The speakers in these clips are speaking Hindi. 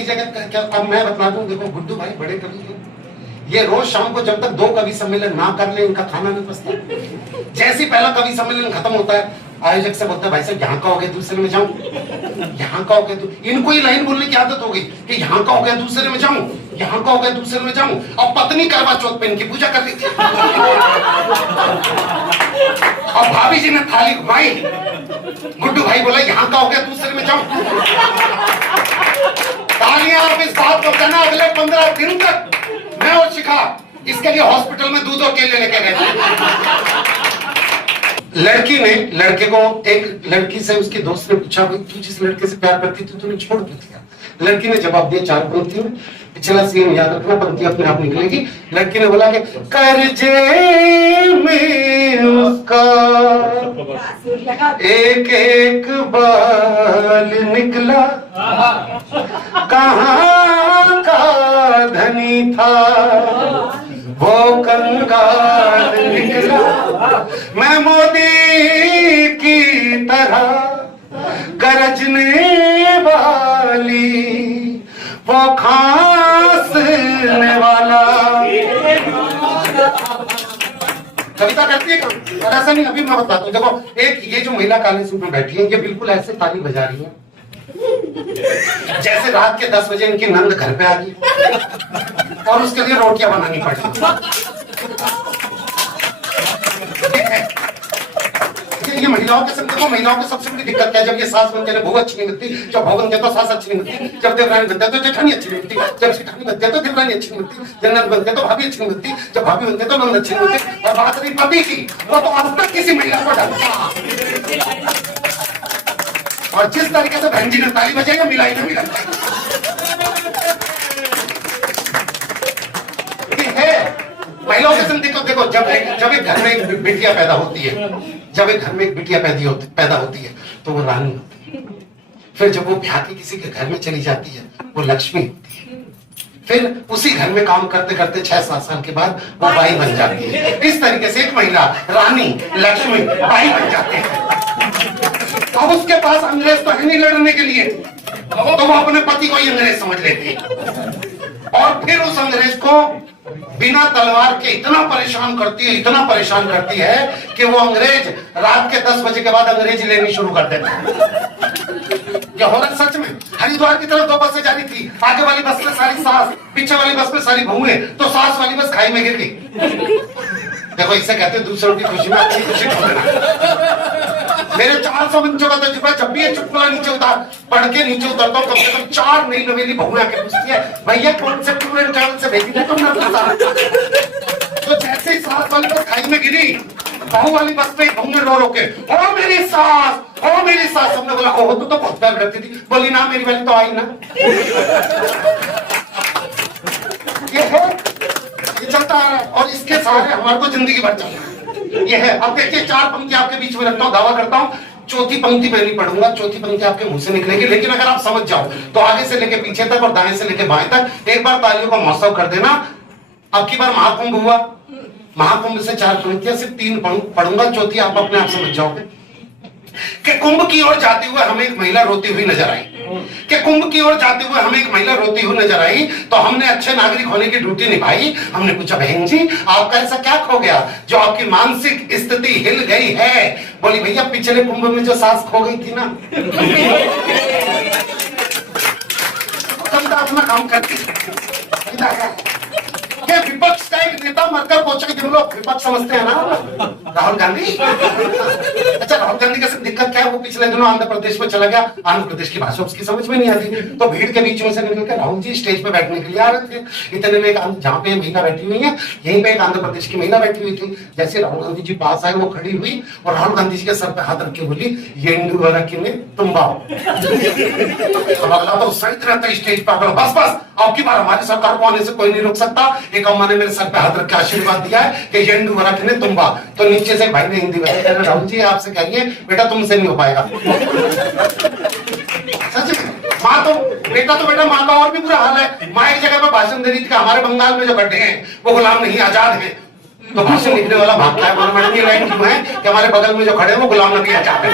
कई जगह क्या, अब मैं बता दूं, देखो गुड्डू भाई बड़े कवि हैं, ये रोज शाम को जब तक 2 कवि सम्मेलन ना कर ले इनका खाना नहीं पचता। जैसे ही पहला कवि सम्मेलन खत्म होता है आयोजक से बोलता है भाई साहब यहाँ का हो गया दूसरे में जाऊं, यहाँ का हो गया, इनको ये लाइन बोलने की आदत हो गई कि यहाँ का हो गया दूसरे में जाऊं, यहाँ का हो गया दूसरे में जाऊं। और पत्नी करवा चौथ पे इनकी पूजा कर ली थी और भाभी जी ने थाली घुमाई, गुड्डू भाई बोला यहाँ का हो गया दूसरे में जाऊं। तालियां आप इस बात को कहना अगले 15 दिन तक मैं और शिखा इसके लिए हॉस्पिटल में दूध और केले लेके गए थे। लड़की ने लड़के को, एक लड़की से उसके दोस्त ने पूछा भाई तू जिस लड़के से प्यार करती थी तूने छोड़ क्यों दिया? लड़की ने जवाब दिया 4 पंक्तियों में, पिछला सीन याद रखना, पंक्ति अपने आप निकलेगी। लड़की ने बोला कि कर्जे में उसका एक एक बाल निकला, कहाँ का धनी था वो कंगाल निकला, मैं मोदी की तरह गरजने वाली वो खांसने वाला। कविता करती है काम और ऐसा नहीं, अभी मैं बताता हूँ। देखो एक ये जो महिला काले सूट में बैठी है ये बिल्कुल ऐसे ताली बजा रही है जैसे रात के 10 बजे इनकी नंद घर पे आ गई और उसके लिए रोटियां बनानी पड़ी। ये महिलाओं के संग, महिलाओं की सबसे बड़ी दिक्कत क्या है, जब ये सास बनते हैं बहू अच्छी नहीं बनती, जब बहू बनते तो सास अच्छी नहीं बनती, जब देवरानी बनते तो जेठानी अच्छी नहीं बनती, जब जेठानी बनते तो देवरानी अच्छी नहीं बनती, जब नंद बनते तो भाभी अच्छी नहीं बनती, जब भाभी बनते तो नंद अच्छी नहीं बनती। और बात रही पति की, वो तो अब तक किसी महिला को डरता। और जिस तरीके से बहन जी ने ताली बजाई मिलाई ने मिला महिलाओं के संग देखो जब एक घर में एक बिटिया पैदा होती है, जब एक घर में एक बिटिया पैदा होती है तो वो रानी होती है। फिर जब वो ब्याह के किसी के घर में चली जाती है वो लक्ष्मी होती है। फिर उसी घर में काम करते करते 6-7 साल के बाद वो बाई बन जाती है। इस तरीके से एक महिला रानी लक्ष्मी बाई बन जाती है। अब उसके पास अंग्रेज तो है नहीं लड़ने के लिए, तो वो अपने पति को ही अंग्रेज समझ लेती है और फिर उस अंग्रेज को बिना तलवार के इतना परेशान करती है कि वो अंग्रेज रात के 10 बजे के बाद अंग्रेजी लेनी शुरू कर देता है। ये हो रहा सच में। हरिद्वार की तरफ 2 बसें जा रही थी, आगे वाली बस में सारी सास, पीछे वाली बस में सारी बहुएं, तो सास वाली बस खाई में गिर गई। देखो इसे कहते हैं दूसरों की खुशी में अपनी खुशी ढूंढना। मेरे 400 बच्चों का तजुर्बा, जब भी ये चुटकुला नीचे पढ़ के नीचे उतरता हूँ कम से कम 4 नई नवेली बहुएं आके पूछती है भैया कौन से टूर एंड ट्रैवल से भेजी थी तुमने पता? तो जैसे ही सास वाली बस खाई में गिरी, बहू वाली बस में बहू ने रो के ओ मेरी सास, हमने बोला ओह तू तो बहुत प्यार करती थी, बोली ना मेरी वाली तो आई ना। ये है, ये चलता है और इसके सहारे हमारे को जिंदगी भर चलना है। ये है। अब देखिए 4 पंक्ति आपके बीच में रखता हूँ, दावा करता हूँ चौथी पंक्ति मैं नहीं पढ़ूंगा, चौथी पंक्ति आपके मुंह से निकलेगी, लेकिन अगर आप समझ जाओ तो आगे से लेके पीछे तक और दाएं से लेके बाएं तक एक बार तालियों का महोत्सव कर देना। अब की बार महाकुंभ हुआ, महाकुंभ से 4 पंक्तियां, सिर्फ 3 पढ़ूंगा, चौथी आप अपने आप समझ जाओगे। कि कुंभ की ओर जाते हुए हमें एक महिला रोती हुई नजर आई, कि कुंभ की ओर जाते हुए हमें एक महिला रोती हुई नजर आई, तो हमने अच्छे नागरिक होने की ड्यूटी निभाई। हमने पूछा बहन जी आपका ऐसा क्या खो गया जो आपकी मानसिक स्थिति हिल गई है? बोली भैया पिछले कुंभ में जो सास खो गई थी ना। कविता अपना काम करती है। विपक्ष का एक नेता मरकर पहुंचा, जिन लोग विपक्ष समझते हैं ना, राहुल गांधी। अच्छा राहुल गांधी का दिक्कत क्या है, वो पिछले दिनों आंध्र प्रदेश में चला गया, आंध्र प्रदेश की भाषा उसकी समझ में नहीं आती, तो भीड़ के बीच में से निकलकर राहुल जी स्टेज पे बैठने के लिए आ रहे थे। इतने में एक जहाँ पे महिला बैठी हुई है, यहीं पे एक आंध्र प्रदेश की महिला बैठी हुई थी। जैसे राहुल गांधी जी पास आए वो खड़ी हुई और राहुल गांधी जी के सर पे हाथ रख के बोली ये तुम बाओ। तो सहित रहता स्टेज पर, बस आपकी बार हमारी सरकार को आने से कोई नहीं रोक सकता। एक अम्मा ने मेरे सर पे हाथ रख के आशीर्वाद दिया है कि येंडू वरखने तुम्बा। तो नीचे से भाई ने हिंदी में राहुल जी आपसे कहिए बेटा तुमसे नहीं हो पाएगा। सच में माँ तो बेटा माँ का और भी बुरा हाल है। माँ एक जगह पे भाषण दे रही थी हमारे बंगाल में जो गड्ढे हैं वो गुलाम नहीं आजाद हैं। तो भाषण लिखने वाला भागता है, बोला मैडम ये लाइन क्यों है कि हमारे बगल में जो खड़े हैं वो गुलाम नबी आजाद है।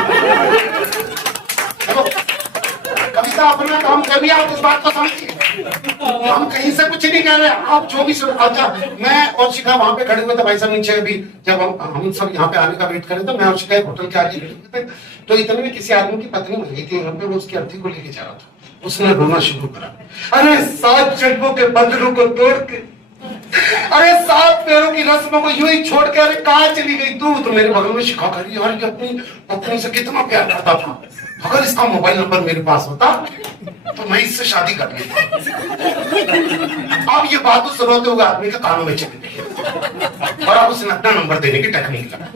कविता अपना काम कर लिया, आप इस बात को समझिए। हम कहीं से कुछ नहीं कह रहे, आप जो भी सुन। अच्छा, मैं और शिखा वहां पे खड़े हुए थे, भाई साहब नीचे अभी जब हम सब यहाँ पे आने का वेट कर रहे थे, मैं और शिखा होटल के आगे खड़े हुए थे, तो इतने में किसी आदमी की पत्नी मर गई थी यहाँ पे, वो उसकी अर्थी को लेके जा रहा था, उसने रोना शुरू करा। अरे 7 जन्मों के बंधनों को तोड़ के, अरे 7 पैरों की रस्मों को यूं ही छोड़ के, अरे कहाँ चली गई तू? तो मेरे बगल में शिखा खड़ी, यार ये अपनी पत्नी से कितना प्यार करता था, अगर इसका मोबाइल नंबर मेरे पास होता तो मैं इससे शादी कर लेता। अब ये बात तो सुनते हुए आदमी के कानों में चली गई और अब उसने अपना नंबर देने की टेक्निक लगा।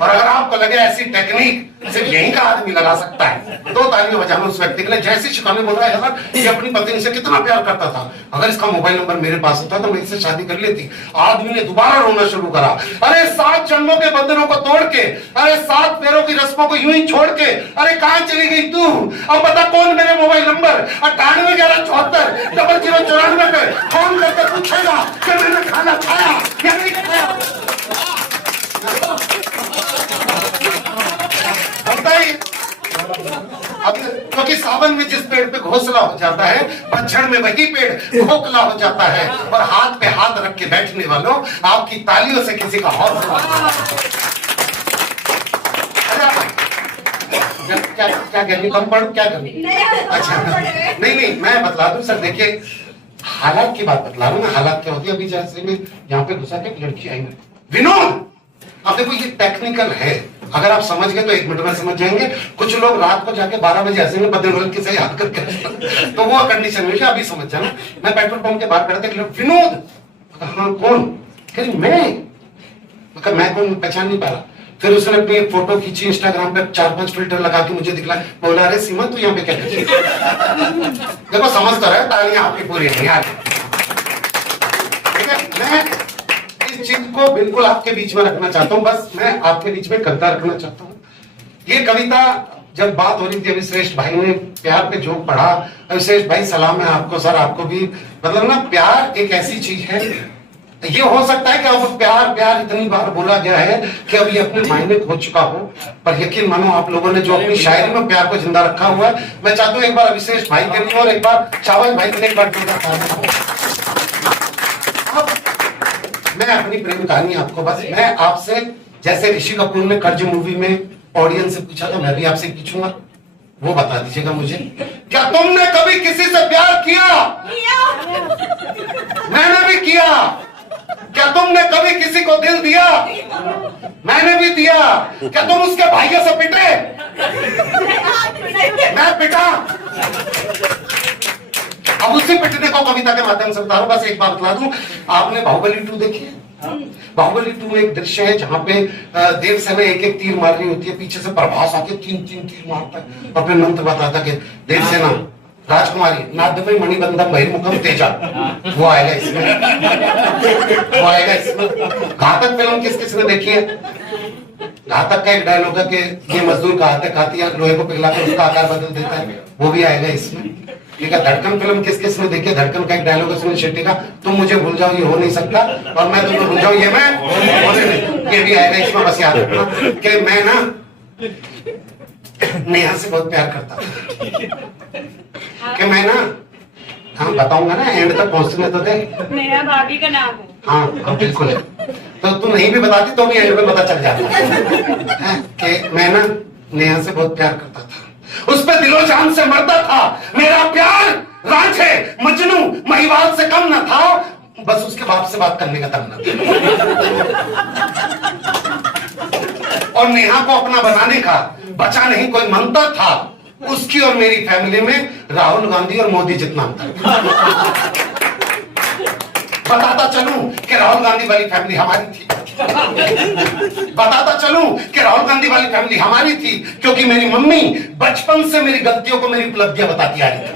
और अगर आपको लगे ऐसी टेक्निक सिर्फ यहीं का आदमी लगा सकता है, 2 तालियां बजाना उस व्यक्ति के लिए। जैसे शिकाने बोल रहा है यार ये अपनी पत्नी से कितना प्यार करता था, अगर इसका मोबाइल नंबर मेरे पास होता तो मैं इससे शादी कर लेती। आदमी ने दोबारा रोना शुरू करा। अरे 7 जन्मों के बंधनों को तोड़ के, अरे 7 पैरों की रस्मों को यूं ही छोड़ के, अरे कहां चली गई तू? अब बता कौन मेरे मोबाइल नंबर 9811740094 पे फोन करके पूछेगा कि मैंने खाना खाया या नहीं खाया? बताइए। अब क्योंकि सावन में जिस पेड़ पे घोंसला हो जाता है, पतझड़ में वही पेड़ खोखला हो जाता है। और हाथ पे हाथ रख के बैठने वालों, आपकी तालियों से किसी का हौसला। क्या क्या करनी, कम पढ़ क्या करनी? अच्छा नहीं, मैं बतला दूं सर। देखिए हालात की बात बतला रहा हूँ मैं, हालात क्या होती है। अभी जैसे मैं यहाँ पे घुसा के एक लड़की आई, विनोद। अब देखो ये टेक्निकल है, अगर आप समझ गए तो 1 मिनट में समझ जाएंगे। कुछ लोग रात को जाके 12 बजे ऐसे में बदल के से याद करके तो वो कंडीशन में अभी समझ जाना। मैं पेट्रोल पंप के बाहर खड़ा था, विनोद। हाँ कौन? मैं कौन पहचान नहीं पा रहा। फिर उसने अपनी फोटो खींची, इंस्टाग्राम पे 4-5 फिल्टर लगा के मुझे दिखला, बोला अरे सीमा तू यहाँ पे क्या कर रही है? देखो समझ तो रहे, तालियां आपकी पूरी है यार। ठीक है, मैं इस चीज को बिल्कुल आपके बीच में रखना चाहता हूँ, बस मैं आपके बीच में करता रखना चाहता हूँ। ये कविता जब बात हो रही थी, अभिश्रेष्ठ भाई ने प्यार पे जोक पढ़ा। अभिश्रेष्ठ भाई सलाम है आपको सर, आपको भी मतलब ना प्यार एक ऐसी चीज है। ये हो सकता है कि अब प्यार प्यार इतनी बार बोला गया है कि अब ये अपने मायने खो चुका हो, पर यकीन मानो आप लोगों ने जो अपनी शायरी में प्यार को जिंदा रखा हुआ है। मैं चाहता हूँ एक बार अभिषेक भाई के लिए और एक बार चावल भाई के लिए एक बार मैं अपनी प्रेम कहानी आपको, बस मैं आपसे जैसे ऋषि कपूर ने कर्ज मूवी में ऑडियंस से पूछा, तो मैं भी आपसे पूछूंगा, वो बता दीजिएगा मुझे, क्या तुमने कभी किसी से प्यार किया? मैंने भी किया। क्या तुमने कभी किसी को दिल दिया? मैंने भी दिया। क्या तुम उसके भाइयों से पिटे? मैं पिटा। अब उसी पिटने को कविता के माध्यम से बता रहा हूं। बस एक बात बता दूं, आपने बाहुबली 2 देखी है? बाहुबली 2 में एक दृश्य है जहां पे देवसेना एक तीर मार रही होती है, पीछे से प्रभास आके 3 तीर मारता है और फिर मंत्र बताता कि देवसेना राजकुमारी नाद्यमय मणिबंधम बहिर्मुखम तेजा, वो आएगा इसमें, वो आएगा इसमें। घातक फिल्म किस किसने देखी है? घातक का एक डायलॉग है कि ये मजदूर का हाथ खाती है, लोहे को पिघलाकर उसका आकार बदल देता है, वो भी आएगा इसमें। ठीक है, धड़कन फिल्म किस किसने देखी है? धड़कन का एक डायलॉग है सुनील शेट्टी का, तुम मुझे भूल जाओ ये हो नहीं सकता, और मैं तुम्हें भूल जाऊं ये मैं होने नहीं। ये भी आएगा इसमें। बस याद रखना कि मैं ना नेहा से बहुत प्यार करता था, कि मैं ना, हाँ बताऊंगा ना, एंड तक पहुंचने तो दे। नेहा भाभी का नाम है। हाँ बिल्कुल है, तो तू नहीं भी बताती तो भी एंड में पता चल जाता है कि मैं ना नेहा से बहुत प्यार करता था, उस पर दिलो जान से मरता था। मेरा प्यार रांझे मजनू महिवाल से कम न था, बस उसके बाप से बात करने का दम न था। और नेहा को अपना बनाने का बचा नहीं कोई मंत्र था। उसकी और मेरी फैमिली में राहुल गांधी और मोदी जितना अंतर। बताता चलूं कि राहुल गांधी वाली फैमिली हमारी थी। बताता चलूं कि राहुल गांधी वाली फैमिली हमारी थी, क्योंकि मेरी मम्मी बचपन से मेरी गलतियों को मेरी उपलब्धियां बताती आ रही थी।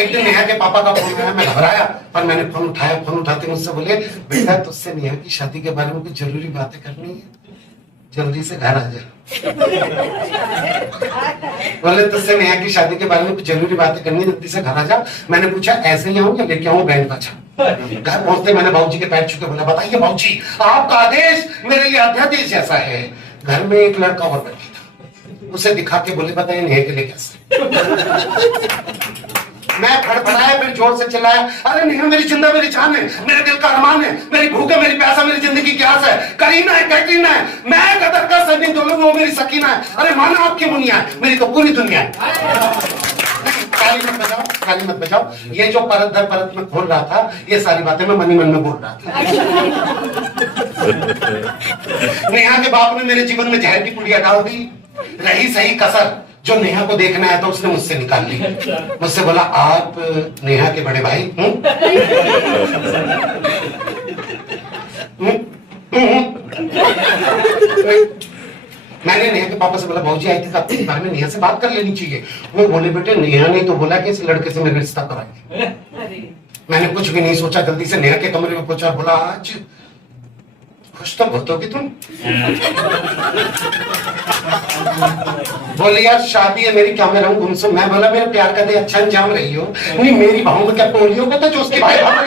एक दिन नेहा के पापा का फोन आया, मैं घबराया, पर मैंने फोन उठाया। फोन उठाते मुझसे बोले, बेटा तुझसे नेहा की शादी के बारे में कुछ जरूरी बातें करनी है, जल्दी से घर आ जा। बोले तुझसे नेहा की शादी के बारे में कुछ जरूरी बातें करनी है, जल्दी से घर आ जा। मैंने पूछा ऐसे ही आऊं या लेके आऊं बैंड बाजा? घर पहुंचते मैंने बाबूजी के पैर छू के बोला, बताइए बाबूजी आपका आदेश मेरे लिए अध्यादेश जैसा है। घर में एक लड़का और बैठा था, उसे दिखा के बोले, बताइए नेहा के लिए कैसे? मैं फड़फड़ाया, फिर जोर से चिल्लाया, अरे नेहा मेरी जिंदा मेरी जान है, मेरे दिल का अरमान है, मेरी भूख है, मेरी प्यासा, मेरी जिंदगी की आस है, करीना है, कैटरीना है, मैं कदर का सनी दोनों, वो मेरी सकीना है, अरे माना आपकी मुनिया है, मेरी तो पूरी दुनिया है। गाली मत बजाओ, गाली मत बजाओ। ये जो परत दर परत में खोल रहा था, ये सारी बातें मैं मन ही मन में बोल रहा था। नेहा के बाप ने मेरे जीवन में जहर की पुड़िया डाल दी। रही सही कसर जो नेहा को देखना है तो उसने मुझसे निकाल ली। मुझसे बोला, आप नेहा के बड़े भाई? मैंने नेहा के पापा से बोला, भाऊजी आई थी तो आपके बारे में नेहा से बात कर लेनी चाहिए। वो बोले, बेटे नेहा ने तो बोला कि इस लड़के से मेरा रिश्ता कराएंगे। मैंने कुछ भी नहीं सोचा, जल्दी से नेहा के कमरे में पहुंचा, बोला, आज खुश तो बहुत होगी तुम। बोले, यार शादी है मेरी, क्या मैं रहूं गुमसुम? मैं बोला, मेरे प्यार का दे अच्छा अंजाम रही हो। नहीं, मेरी बहू में क्या पोलियो का था जो उसके भाई भाग।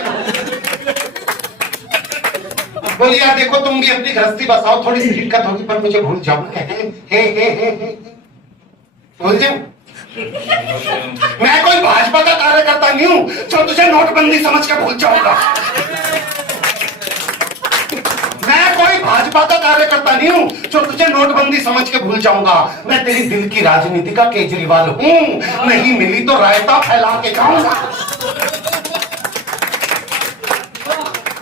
बोले, यार देखो तुम भी अपनी गृहस्थी बसाओ, थोड़ी सी दिक्कत होगी पर मुझे भूल जाओ। हे भूल जाओ। मैं कोई भाजपा का कार्यकर्ता नहीं हूं जो तुझे नोटबंदी समझ के भूल जाऊंगा। मैं कोई भाजपा का कार्यकर्ता नहीं हूं जो तुझे नोटबंदी समझ के भूल जाऊंगा। मैं तेरी दिल की राजनीति का केजरीवाल हूं, नहीं मिली तो रायता फैला के जाऊंगा।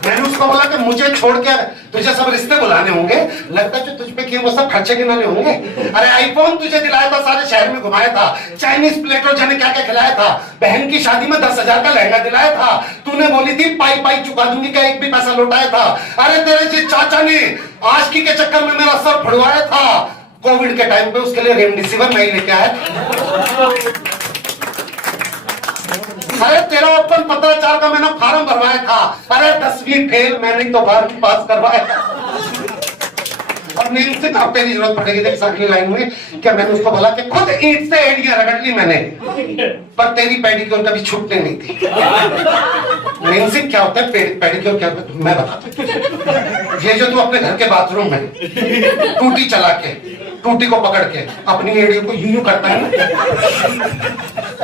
मैंने उसको बोला कि मुझे छोड़ के तुझे सब रिश्ते बुलाने होंगे, लगता जो तुझ पे किए वो सब खर्चे गिनाने होंगे। अरे आईफोन तुझे दिलाया था, सारे शहर में घुमाया था, चाइनीज प्लेटो जाने क्या क्या खिलाया था, बहन की शादी में 10,000 का लहंगा दिलाया था, तूने बोली थी पाई पाई चुका दूंगी, का एक भी पैसा लौटाया था। अरे तेरे जिस चाचा ने आशिकी के चक्कर में मेरा सर फड़वाया था कोविड के टाइम पे, उसके लिए रेमडेसिविर नहीं लेके आया। अरे तेरा ओपन पत्राचार का मैंने फॉर्म भरवाया था, अरे 10वीं फेल, मैंने तो 12वीं पास करवाया था। और नींद से आप तेरी जरूरत पड़ेगी। देख अगली लाइन में क्या मैंने उसको बोला कि खुद ईंट से एड़ियां रगड़ ली मैंने, पर तेरी पेडिक्योर कभी छूटने नहीं थी। नींद से क्या होता है, पेडिक्योर क्या होता है मैं बताता। ये जो तू अपने घर के बाथरूम में टूटी चला के, टूटी को पकड़ के अपनी एड़ियों को यूं करता है ना,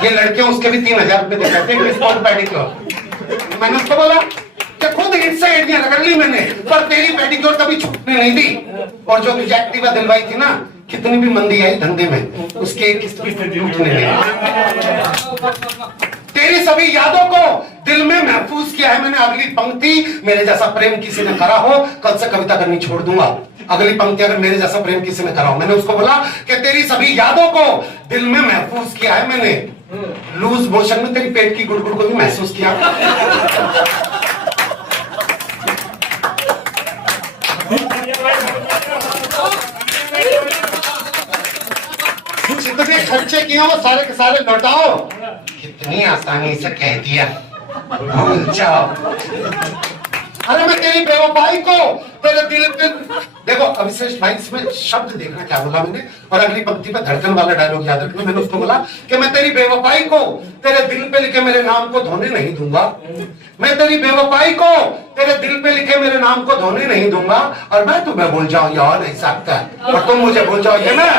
ये लड़के उसके भी 3,000 रुपए देते हैं पेडिक्योर। मैंने उसको बोला कि खुद ईंट से एड़ियां रगड़ ली मैंने, पर तेरी पेडिक्योर कभी छूटने नहीं दी। और जो तुझे एक्टिवा दिलवाई थी ना, कितनी भी मंदी आई धंधे में, उसके एक किस्त भी टूटने नहीं। तेरी सभी यादों को दिल में महफूज किया है मैंने। अगली पंक्ति, मेरे जैसा प्रेम किसी ने करा हो, कल से कविता करनी छोड़ दूंगा। अगली पंक्ति, अगर मेरे जैसा प्रेम किसी ने करा हो, मैंने उसको बोला कि तेरी सभी यादों को दिल में महफूज किया है मैंने। लूज मोशन में तेरी पेट की गुड़गुड़ को भी महसूस किया। जितने खर्चे किए वो सारे के सारे लौटाओ। कितनी आसानी से कह दिया भूल जाओ। अरे मैं तेरी बेवफाई को तेरे दिल पे देखो। अभिषेक भाई इसमें शब्द देखना क्या बोला मैंने, और अगली पंक्ति पे धड़कन वाला डायलॉग याद रखना। मैंने उसको बोला कि मैं तेरी बेवफाई को तेरे दिल पे लिखे मेरे नाम को धोने नहीं दूंगा। मैं तेरी बेवफाई को तेरे दिल पे लिखे मेरे नाम को धोने नहीं दूंगा, और मैं तुम्हें भूल जाऊं या नहीं सकता, और तुम मुझे भूल जाओ ये मैं।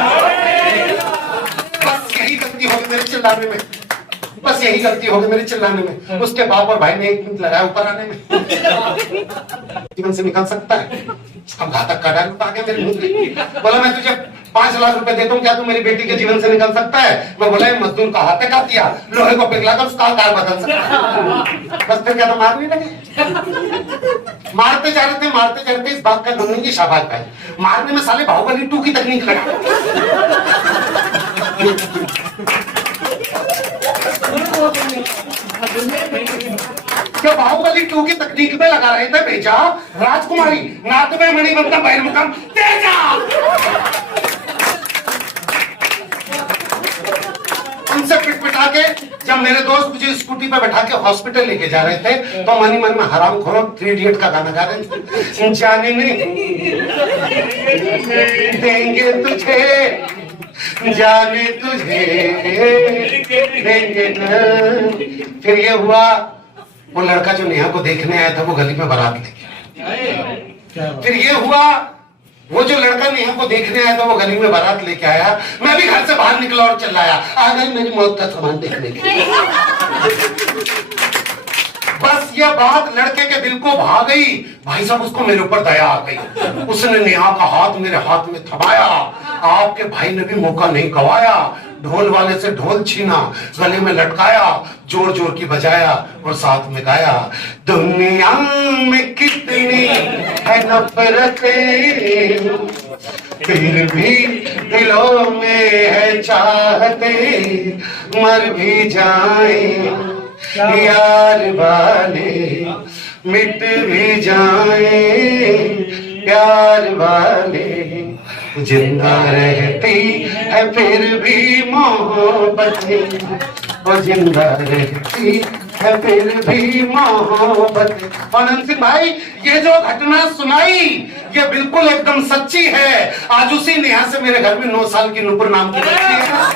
बस यही गलती होगी मेरे चिल्लाने में, बस यही गलती होगी मेरे चिल्लाने में। उसके बाप और भाई ने 1 मिनट लगाया ऊपर आने में। जीवन से निकल सकता है, अब घातक का डायलॉग आ गया मेरे मुंह में। बोला, मैं तुझे 5 लाख रुपए देता हूँ, क्या तू मेरी बेटी के जीवन से निकल सकता है? मैं बोला, मजदूर का हाथ का दिया, लोहे को पिघलाकर उसका आकार बदल सकता है। बस फिर क्या तो मारने लगे। मारते जा रहे थे, मारते जा रहे थे, इस बात का दुनिया की शाबाश है। मारने में साले बाहुबली 2 की तकनीक लगा। क्या बाहुबली 2 की तकनीक पे लगा रहे थे बेचा। राजकुमारी नाथ में मणिबंधन बहिर्मुखम तेजा। उनसे पिटपिटा के जब मेरे दोस्त मुझे स्कूटी पे बैठा के हॉस्पिटल लेके जा रहे थे, तो मन ही मन में हराम खोरो 3 इडियट का गाना गा रहे थे। जाने नहीं देंगे तुझे, जाने तुझे देंगे न। फिर ये हुआ, वो लड़का जो नेहा को देखने आया था वो गली में बारात लेके आया। फिर ये हुआ वो जो लड़का नेहा को देखने आया था वो गली में बारात लेके आया, मैं भी घर से बाहर निकला और चिल्लाया, आ गई मेरी मौत का सामान देखने के लिए। बस ये बात लड़के के दिल को भा गई। भाई साहब उसको मेरे ऊपर दया आ गई, उसने नेहा का हाथ मेरे हाथ में थमाया। आपके भाई ने भी मौका नहीं गवाया, ढोल वाले से ढोल छीना, गले में लटकाया, जोर जोर की बजाया और साथ में गाया, दुनिया में कितनी है नफरतें फिर भी दिलों में है चाहते, मर भी जाए यार वाले मिट भी जाए प्यार वाले, जिंदा रहती है फिर भी मोहब्बतें, वो जिंदा रहती है फिर भी मोहब्बतें। आनंद सिंह भाई, ये जो घटना सुनाई ये बिल्कुल एकदम सच्ची है। आज उसी नेहा से मेरे घर में 9 साल की नुपुर नाम की बच्ची है।